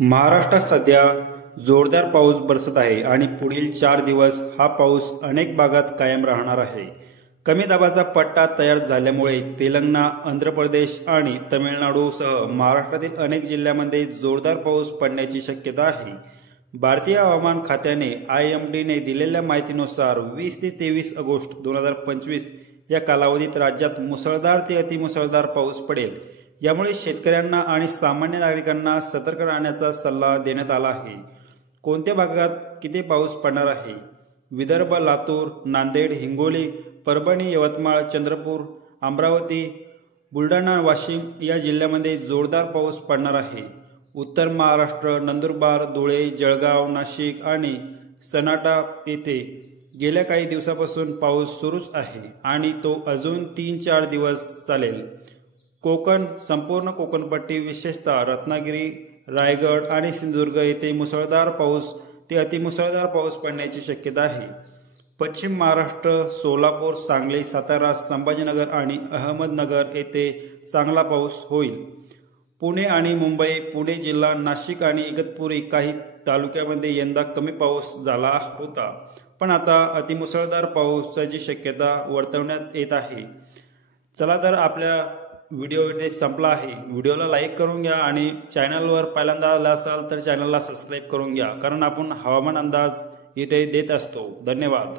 महाराष्ट्रात सध्या जोरदार पाऊस बरसत आहे आणि पुढील 4 दिवस हा पाऊस अनेक भागात कायम राहणार आहे। कमी दाबाचा पट्टा तयार झाल्यामुळे तेलंगणा, आंध्र प्रदेश आणि तमिळनाडूसह महाराष्ट्रातील अनेक जिल्ह्यांमध्ये जोरदार पाऊस पडण्याची शक्यता आहे। भारतीय हवामान खात्याने IMDने दिलेल्या माहितीनुसार 20 ते 23 ऑगस्ट 2025 या कालावधीत राज्यात मुसळधार ते अतिमुसळधार पाऊस पडेल। यामुळे शेतकऱ्यांना आणि सामान्य नागरिकांना सतर्क राहण्याचा सल्ला देण्यात आला आहे। कोणत्या भागात किती पाऊस पडणार आहे? विदर्भ, लातूर, नांदेड, हिंगोली, परभणी, यवतमाळ, चंद्रपूर, अमरावती, बुलढाणा, वाशिम या जिल्ह्यांमध्ये जोरदार पाऊस पडणार आहे। उत्तर महाराष्ट्र, नंदुरबार, धुळे, जळगाव, नाशिक आणि सनाटा येथे गेल्या काही दिवसापासून पाऊस सुरूच आहे आणि तो अजून 3-4 दिवस चालेल। कोकण, संपूर्ण कोकणपट्टी विशेषतः रत्नागिरी, रायगड आणि सिंधुदुर्ग येथे मुसळधार पाऊस ते अतिमुसळधार पाऊस पडण्याची शक्यता आहे। पश्चिम महाराष्ट्र, सोलापूर, सांगली, सातारा, संभाजीनगर आणि अहमदनगर येथे चांगला पाऊस होईल। पुणे आणि मुंबई, पुणे जिल्हा, नाशिक आणि इगतपुरी काही तालुक्यामध्ये यंदा कमी पाऊस झाला होता, पण आता अतिमुसळधार पावसाची शक्यता वर्तवण्यात येत आहे। चला तर आपल्या व्हिडिओ इथे संपला आहे। व्हिडिओला लाईक करून घ्या आणि चॅनलवर पहिल्यांदा आला असाल तर चॅनलला सबस्क्राईब करून घ्या, कारण आपण हवामान अंदाज इथे देत असतो। धन्यवाद।